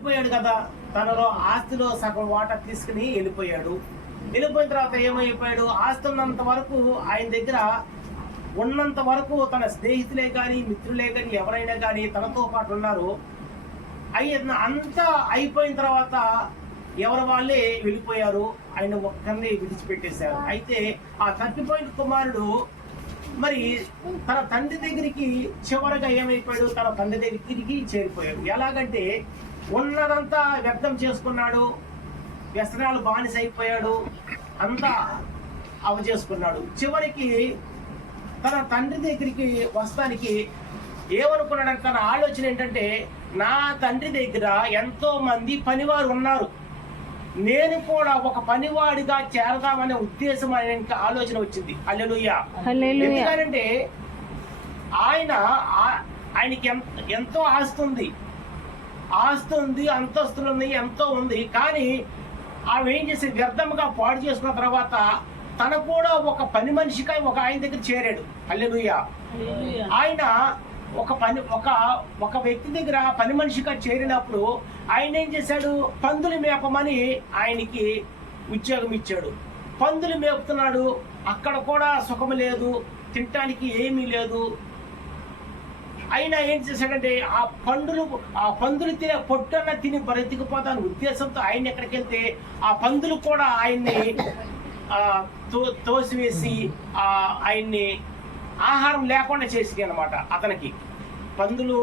వెళ్ళిపోయాడు కదా. తనలో ఆస్తిలో సగం వాటా తీసుకుని వెళ్ళిపోయాడు. వెళ్ళిపోయిన తర్వాత ఏమైపోయాడు? ఆస్తి ఉన్నంత వరకు ఆయన దగ్గర ఉన్నంత వరకు తన స్నేహితులే కానీ మిత్రులే కానీ ఎవరైనా కానీ తనతో పాటు ఉన్నారు. అయ్యి అంతా అయిపోయిన తర్వాత ఎవరి వాళ్ళే వెళ్ళిపోయారు? ఆయన ఒక్కరిని విడిచిపెట్టేశారు. అయితే ఆ తప్పిపోయిన కుమారుడు మరి తన తండ్రి దగ్గరికి చివరగా ఏమైపోయాడు? తన తండ్రి దగ్గరికి చేరిపోయాడు. ఎలాగంటే ఉన్నదంతా వ్యర్థం చేసుకున్నాడు. వ్యసనాలు బానిస అయిపోయాడు అంతా అవ చేసుకున్నాడు. చివరికి తన తండ్రి దగ్గరికి వస్తానికి ఏమనుకున్నాడంటే తన ఆలోచన ఏంటంటే నా తండ్రి దగ్గర ఎంతో మంది పనివారు ఉన్నారు. నేను కూడా ఒక పనివాడిగా చేరదామనే ఉద్దేశం అనే ఆలోచన వచ్చింది. అల్లెలుయ్య ఎందుకంటే ఆయన ఆయనకి ఎంత- ఎంతో ఆస్తి ఉంది అంతస్తులు ఉన్నాయి ఎంతో ఉంది. కానీ ఆమె ఏం చేసి వ్యర్థంగా పాడు చేసుకున్న తర్వాత తన కూడా ఒక పని మనిషిగా ఒక ఆయన దగ్గర చేరాడు. అల్లెలుయ్య ఆయన ఒక పని ఒక ఒక వ్యక్తి దగ్గర పని మనిషిగా చేరినప్పుడు ఆయన ఏం చేశాడు? పందులు మేపమని ఆయనకి ఉద్యోగం ఇచ్చాడు. పందులు మేపుతున్నాడు. అక్కడ కూడా సుఖం లేదు. తినటానికి ఏమీ లేదు. అయినా ఏం చేశాడంటే ఆ పండులు ఆ పందులు తినే పొట్టన్న తిని బ్రతికిపోతాను ఉద్దేశంతో ఆయన ఎక్కడికి వెళ్తే ఆ పందులు కూడా ఆయన్ని తో తోసివేసి ఆ, ఆయన్ని ఆహారం లేకుండా చేసింది అనమాట అతనికి. పందులు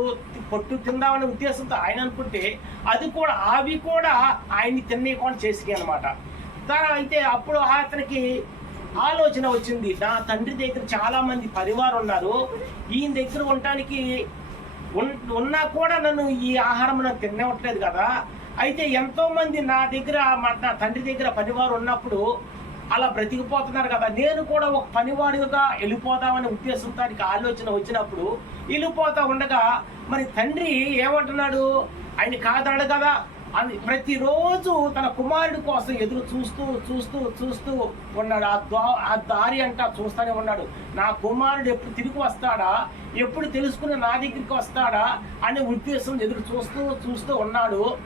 పొట్టు తిందామనే ఉద్దేశంతో ఆయన అనుకుంటే అది కూడా అవి కూడా ఆయన్ని తినేయకుండా చేసింది అనమాట అయితే అప్పుడు అతనికి ఆలోచన వచ్చింది. నా తండ్రి దగ్గర చాలా మంది పరివారం ఉన్నారు. ఈయన దగ్గర ఉండటానికి ఉన్నా కూడా నన్ను ఈ ఆహారం నాకు తినవట్లేదు కదా. అయితే ఎంతో మంది నా దగ్గర మా నా తండ్రి దగ్గర పనివారు ఉన్నప్పుడు అలా బ్రతికిపోతున్నారు కదా. నేను కూడా ఒక పనివాడిగా వెళ్ళిపోదామనే ఉద్దేశంతో ఆలోచన వచ్చినప్పుడు వెళ్ళిపోతా ఉండగా మరి తండ్రి ఏమంటున్నాడు? ఆయన కాదన్నాడు కదా. అది ప్రతిరోజు తన కుమారుడి కోసం ఎదురు చూస్తూ చూస్తూ చూస్తూ ఉన్నాడు. ఆ దా ఆ దారి అంటా చూస్తూనే ఉన్నాడు. నా కుమారుడు ఎప్పుడు తిరిగి వస్తాడా? ఎప్పుడు తెలుసుకుని నా దగ్గరికి వస్తాడా? అనే ఉద్దేశం ఎదురు చూస్తూ చూస్తూ ఉన్నాడు.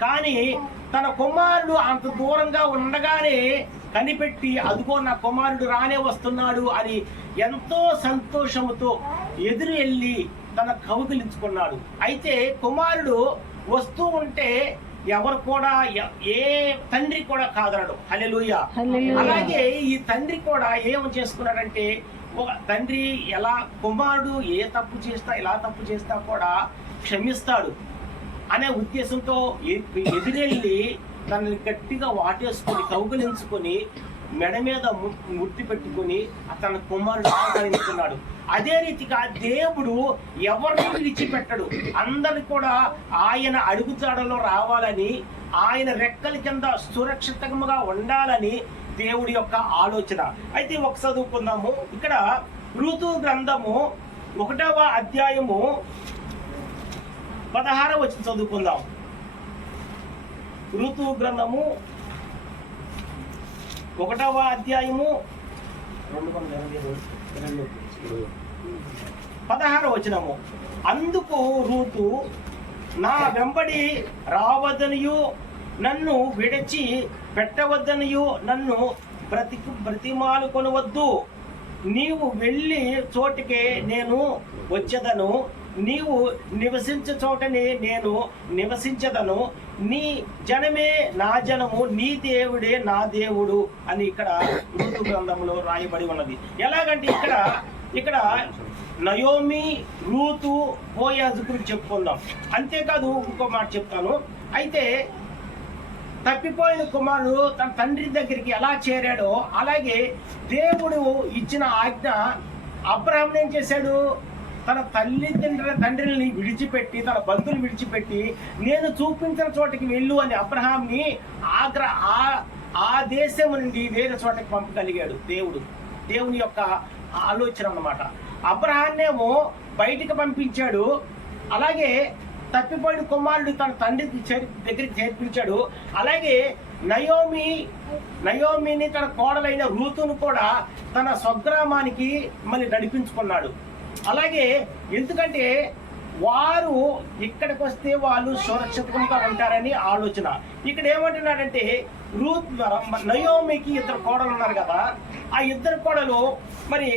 కానీ తన కుమారుడు అంత దూరంగా ఉండగానే కనిపెట్టి అదిగో నా కుమారుడు రానే వస్తున్నాడు అని ఎంతో సంతోషముతో ఎదురు వెళ్ళి తన కౌగిలించుకున్నాడు. అయితే కుమారుడు వస్తూ ఉంటే ఎవరు కూడా ఏ తండ్రి కూడా కాదనడు హల్లెలూయా. అలాగే ఈ తండ్రి కూడా ఏం చేసుకున్నాడంటే ఒక తండ్రి ఎలా కుమారుడు ఏ తప్పు చేస్తా ఎలా తప్పు చేస్తా కూడా క్షమిస్తాడు అనే ఉద్దేశంతో ఎదురెళ్ళి తనని గట్టిగా వాటేసుకొని కౌగులించుకొని మెడ మీద ము- ముట్టి పెట్టుకొని తన కుమారుడు ఆహ్వానిస్తున్నాడు. అదే రీతిగా దేవుడు ఎవరిని విడిచిపెట్టడు. అందరు కూడా ఆయన అడుగుజాడలో రావాలని ఆయన రెక్కల కింద సురక్షితంగా ఉండాలని దేవుడి యొక్క ఆలోచన. అయితే ఒక చదువుకుందాము. ఇక్కడ ఋతు గ్రంథము ఒకటవ అధ్యాయము పదహార వచ్చి చదువుకుందాం. ఋతు గ్రంథము ఒకటవ అధ్యాయము రెండు వందల పదహార వచనము. అందుకు రూతు నా వెంబడి రావద్దనియు నన్ను విడిచి పెట్టవద్దనియు నన్ను ప్రతి బ్రతిమాలు కొనవద్దు. నీవు వెళ్ళి చోటికే నేను వచ్చేదను. నీవు నివసించే చోటనే నేను నివసించదను. నీ జనమే నా జనము నీ దేవుడే నా దేవుడు అని ఇక్కడ ఋతు గ్రంథంలో రాయబడి ఉన్నది. ఎలాగంటే ఇక్కడ ఇక్కడ నయోమి రూతు బోయాజు గురించి చెప్పుకుందాం. అంతేకాదు ఇంకో మాట చెప్తాను. అయితే తప్పిపోయిన కుమారుడు తన తండ్రి దగ్గరికి ఎలా చేరాడో అలాగే దేవుడు ఇచ్చిన ఆజ్ఞ అబ్రహాం ఏం చేశాడు? తన తల్లిదండ్రుల తండ్రిని విడిచిపెట్టి తన బంధువులు విడిచిపెట్టి నేను చూపించిన చోటికి వెళ్ళు అని అబ్రహాంని ఆగ్ర ఆ ఆ దేశం నుండి వేరే చోటకి పంపగలిగాడు దేవుడు. దేవుని యొక్క ఆలోచన అన్నమాట. అబ్రహాన్నేమో బయటికి పంపించాడు. అలాగే తప్పిపోయిన కుమారుడు తన తండ్రి చేరి- దగ్గరికి చేర్పించాడు. అలాగే నయోమి నయోమిని తన కోడలైన రూతును కూడా తన స్వగ్రామానికి మళ్ళీ నడిపించుకున్నాడు. అలాగే ఎందుకంటే వారు ఇక్కడికి వస్తే వాళ్ళు సురక్షితంగా ఉంటారని ఆలోచన. ఇక్కడ ఏమంటున్నాడంటే రూత్ నయోమికి ఇద్దరు కోడలు ఉన్నారు కదా ఆ ఇద్దరు కోడలు మరి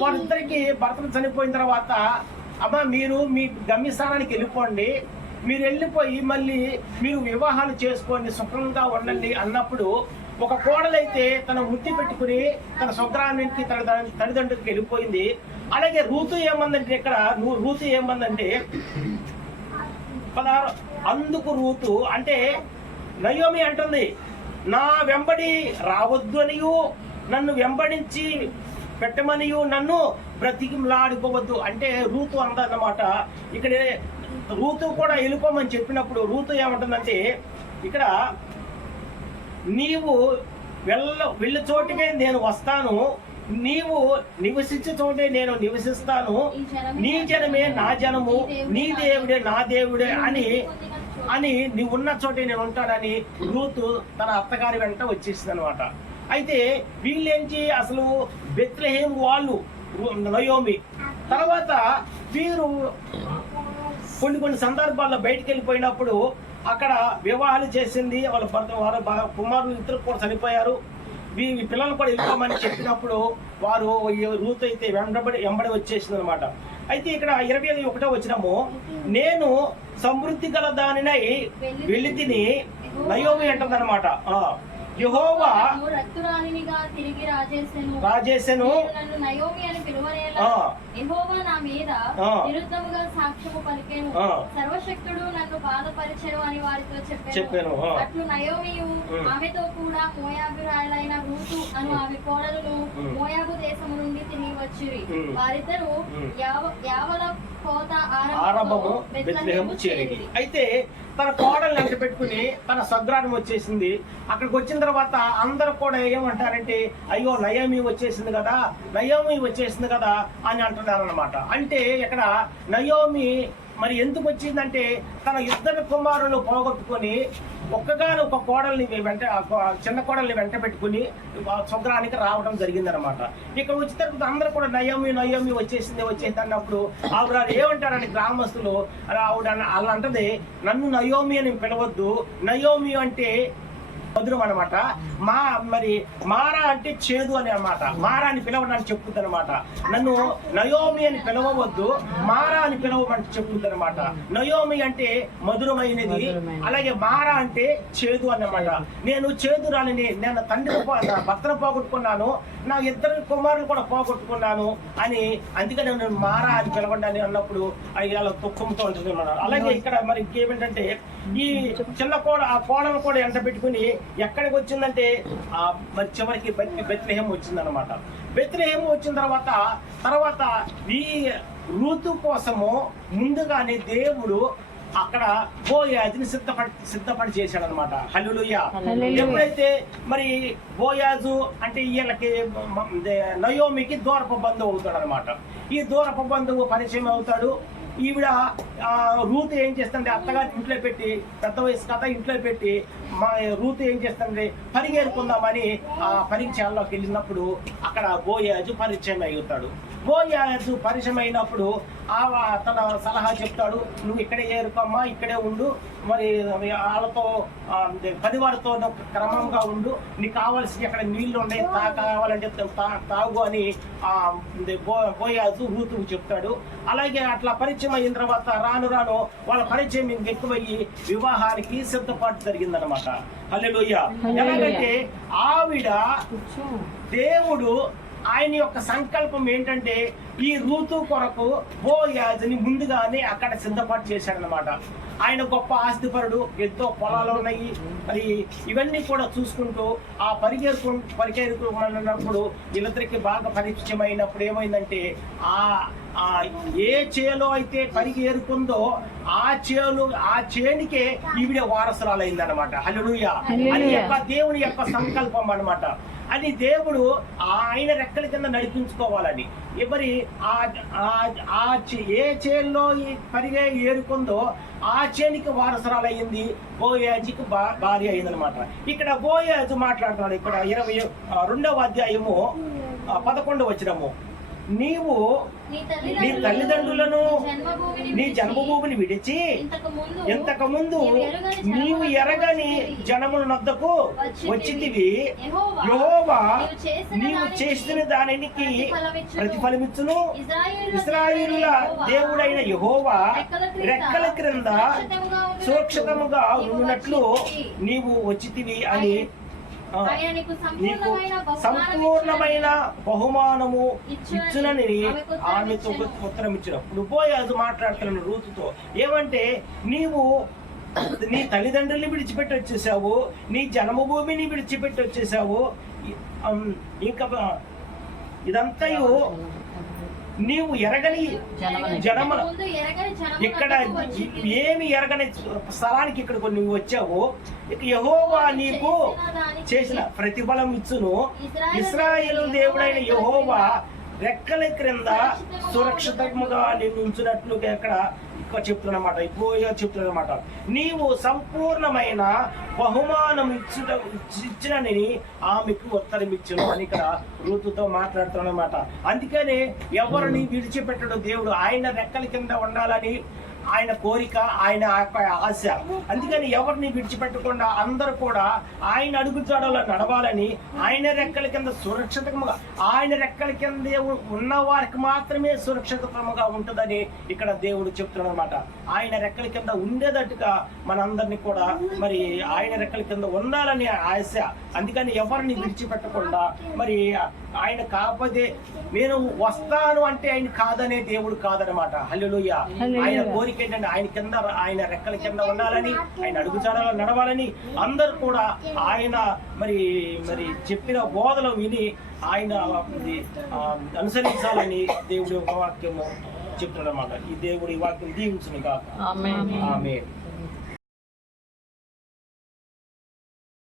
వారిద్దరికి భర్తలు చనిపోయిన తర్వాత అమ్మ మీరు మీ గమ్యస్థానానికి వెళ్ళిపోండి. మీరు వెళ్ళిపోయి మళ్ళీ మీరు వివాహాలు చేసుకోండి సుఖంగా ఉండండి అన్నప్పుడు ఒక కోడలైతే తన వృత్తి పెట్టుకుని తన స్వగ్రామానికి తన తల్లిదండ్రులకి వెళ్ళిపోయింది. అలాగే రూతు ఏమందంటే ఇక్కడ రూతు ఏమందంటే పదహారు అందుకు రూతు అంటే నయోమి అంటుంది నా వెంబడి రావద్దు అనియు నన్ను వెంబడించి పెట్టమనియు నన్ను బ్రతికిలాడుకోవద్దు. అంటే రూతు అందన్నమాట. ఇక్కడ రూతు కూడా వెళ్ళిపోమని చెప్పినప్పుడు రూతు ఏమంటుందంటే ఇక్కడ నీవు వెళ్ళ వెళ్ళి చోటికే నేను వస్తాను. నీవు నివసించే చోటే నేను నివసిస్తాను. నీ జనమే నా జనము. నీ దేవుడే నా దేవుడే అని అని నీ ఉన్న చోటే. నేను ఉంటానని రూతు తన అత్తగారి వెంట వచ్చేసింది అనమాట అయితే వీళ్ళేంటి అసలు బెత్లహేం వాళ్ళు నయోమి. తర్వాత వీరు కొన్ని కొన్ని సందర్భాల్లో బయటికి వెళ్ళిపోయినప్పుడు అక్కడ వివాహాలు చేసింది వాళ్ళ భర్త వాళ్ళ భ- కుమారులు ఇద్దరు కూడా చనిపోయారు. వీ పిల్లలు కూడా వెళ్ళిపోమని చెప్పినప్పుడు వారు రూత్ అయితే వెంబడి వెంబడి వచ్చేసింది అనమాట అయితే ఇక్కడ ఇరవై ఐదు ఒకటో వచ్చినాము నేను సమృద్ధి గల దానినై వెళ్ళి తిని నయోమి అంటుందన్నమాట. యెహోవా రక్తురాలినిగా తిరిగి రాజేసెను రాజేశను మీరు నన్ను నయోమి అని పిలువనేలా. యెహోవా నా మీద ఆ. విరుద్ధముగా సాక్ష్యము పలికెను. సర్వశక్తుడు నన్ను బాధపరిచెను అని వారితో చెప్పాను. అట్లు నయోమియు. ఆమెతో కూడా మోయాబురాయలైన రూతు అను ఆమె కోడలను. మోయాబు దేశము నుండి తిరిగి వచ్చిరి. వారిద్దరూ. యావ- యావల ఆరంభము బెత్లెహేము చేరిగి. అయితే తన కోడల్ని వెంట పెట్టుకుని తన స్వగ్రామం వచ్చేసింది. అక్కడికి వచ్చిన తర్వాత అందరూ కూడా ఏమంటారంటే అయ్యో నయోమి వచ్చేసింది కదా నయోమి వచ్చేసింది కదా అని అంటున్నారు అనమాట అంటే ఇక్కడ నయోమి మరి ఎందుకు వచ్చిందంటే తన ఇద్దరు కుమారులు పోగొట్టుకొని ఒక్కగాను ఒక కోడల్ని వెంట చిన్న కోడల్ని వెంట పెట్టుకుని స్వగ్రానికి రావడం జరిగిందనమాట ఇక్కడ వచ్చిన తర్వాత అందరూ కూడా నయోమి నయోమి వచ్చేసింది వచ్చేసింది అన్నప్పుడు ఆవిడ ఏమంటారని గ్రామస్తులు అలా ఆవిడ అలా అంటది నన్ను నయోమి అని పిలవద్దు. నయోమి అంటే మధురం అనమాట మా మరి మారా అంటే చేదు అని అన్నమాట మారా అని పిలవడానికి చెప్పుద్ది అనమాట నన్ను నయోమి అని పిలవవద్దు మారా అని పిలవమని చెప్పుద్ది అనమాట నయోమి అంటే మధురమైనది అలాగే మారా అంటే చేదు అన్నమాట. నేను చేదురాలిని నేను తండ్రి భర్తను పోగొట్టుకున్నాను నా ఇద్దరు కుమారులు కూడా పోగొట్టుకున్నాను అని అందుకని నేను మారా అని పిలవండి అన్నప్పుడు అవి అలా దుఃఖంతో ఉంటుంది. అలాగే ఇక్కడ మరి ఇంకేమిటంటే ఈ చిన్న కోడ ఆ కోడలు కూడా ఎంట పెట్టుకుని ఎక్కడికి వచ్చిందంటే ఆ చివరికి బెత్ బెత్లహేం వచ్చిందనమాట బెత్లహేం వచ్చిన తర్వాత తర్వాత ఈ ఋతు కోసము ముందుగానే దేవుడు అక్కడ బోయాజుని సిద్ధపడి సిద్ధపడి చేశాడు అనమాట హల్లులుయ్య ఎప్పుడైతే మరి బోయాజు అంటే వీళ్ళకి దే- నయోమికి దూరపు బంధువు అవుతాడు అనమాట ఈ దూరపు బంధువు పరిచయం అవుతాడు. ఈవిడ ఆ, రూత్ ఏం చేస్తుంది అత్తగారిని ఇంట్లో పెట్టి పెద్ద వయసు కథ ఇంట్లో పెట్టి మా రూత్ ఏం చేస్తుంది పరిగెరుకుందామని ఆ పరిచయాల్లోకి వెళ్ళినప్పుడు అక్కడ బోయాజు పరిచయం అవుతాడు బోయాజు పరిచయం అయినప్పుడు ఆ తన సలహా చెప్తాడు నువ్వు ఇక్కడే ఏరుకోమ్మా ఇక్కడే ఉండు మరి వాళ్ళతో పనివారితో నువ్వు క్రమంగా ఉండు నీకు కావాల్సిన అక్కడ నీళ్ళు ఉన్నాయి తా కావాలంటే తాగు అని బోయాజు రూతుకు చెప్తాడు. అలాగే అట్లా పరిచయం అయిన తర్వాత రాను రాను వాళ్ళ పరిచయం ఇంక ఎక్కువయ్యి వివాహానికి సిద్ధపాటు జరిగిందనమాట హల్లెలూయా. ఎలాగంటే ఆవిడ దేవుడు ఆయన యొక్క సంకల్పం ఏంటంటే ఈ ఋతు కొరకు బోయాజుని ముందుగానే అక్కడ సిద్ధపాటు చేశాడనమాట ఆయన గొప్ప ఆస్తిపరుడు ఎంతో పొలాలు ఉన్నాయి. మరి ఇవన్నీ కూడా చూసుకుంటూ ఆ పరిగెరుకు పరిగెరుకున్నప్పుడు వీళ్ళిద్దరికి బాగా పరిచయం అయినప్పుడు ఏమైందంటే ఆ ఆ ఏ చేలో అయితే పరిగెరుకుందో ఆ చేలు ఆ చేనికే ఈవిడ వారసురాలైందనమాట హల్లెలూయా. అది యొక్క దేవుని యొక్క సంకల్పం అన్నమాట. అని దేవుడు ఆయన రెక్కల కింద నడిపించుకోవాలని. ఎవరి ఆ ఆ- చే- ఏ చేనులో ఈ పరిగే ఏరుకుందో ఆ చేనికి వారసురాలయ్యింది బోయాజికి బా భార్య అయిందనమాట ఇక్కడ బోయాజు మాట్లాడుతున్నాడు. ఇక్కడ ఇరవై రెండవ అధ్యాయము పదకొండు వచ్చినము నీవు నీ తల్లిదండ్రులను నీ జన్మభూమిని విడిచి ఇంతకు ముందు నీవు ఎరుగని జనముల నద్దకు వచ్చితివి. యెహోవా నీవు చేసిన దానికి ప్రతిఫలమిచ్చును. ఇస్రాయిలుల దేవుడైన యెహోవా రెక్కల క్రింద సురక్షితముగా ఉన్నట్లు నీవు వచ్చితివి. అని నీకు సంపూర్ణమైన బహుమానం సంపూర్ణమైన బహుమానము ఇచ్చునని ఆమెతో. ఉత్తరం ఇచ్చిన. ఇప్పుడు బోయాజు మాట్లాడుతున్నాను రూతుతో. ఏమంటే నీవు నీ తల్లిదండ్రుల్ని విడిచిపెట్టి వచ్చేసావు నీ జన్మభూమిని విడిచిపెట్టి వచ్చేసావు. ఇంకా ఇదంతయు నీవు ఎరగని జనములకు ఇక్కడ. ఏమి ఎరగని స్థలానికి ఇక్కడ నువ్వు వచ్చావు ఇక యహోవా నీకు చేసిన ప్రతిఫలం ఇచ్చును ఇస్రాయేలు దేవుడైన యహోవా రెక్కల క్రింద సురక్షితముగా నిన్ను ఉంచినట్లుగా ఇక్కడ చెప్తున్నమాట ఎక్కువగా చెప్తున్నమాట. నీవు సంపూర్ణమైన బహుమానం ఇచ్చుట ఇచ్చినని ఆమెకు ఉత్తరం ఇచ్చును అని ఇక్కడ ఋతుతో మాట్లాడుతున్నమాట. అందుకనే ఎవరిని విడిచిపెట్టడు దేవుడు. ఆయన రెక్కల కింద ఉండాలని ఆయన కోరిక ఆయన ఆశ. అందుకని ఎవరిని విడిచిపెట్టకుండా అందరూ కూడా ఆయన అడుగుజాడలో నడవాలని ఆయన రెక్కల కింద సురక్షితముగా ఆయన రెక్కల కింద ఉన్న వారికి మాత్రమే సురక్షితముగా ఉంటుందని ఇక్కడ దేవుడు చెప్తున్నాడు అనమాట ఆయన రెక్కల కింద ఉండేటట్టుగా మనందరినీ కూడా మరి ఆయన రెక్కల కింద ఉండాలని ఆశ. అందుకని ఎవరిని విడిచిపెట్టకుండా మరి ఆయన కాకపోతే నేను వస్తాను అంటే ఆయన కాదనే దేవుడు కాదనమాట హల్లెలూయా. ఆయన కోరిక ఏంటంటే ఆయన కింద ఆయన రెక్కల కింద ఉండాలని ఆయన అడుగుజాడలో నడవాలని అందరూ కూడా ఆయన మరి మరి చెప్పిన బోధలు విని ఆయన అనుసరించాలని దేవుడి వాక్యము చెప్తున్నాడు అనమాట ఈ దేవుడి వాక్యం దీవించును కాక ఆమె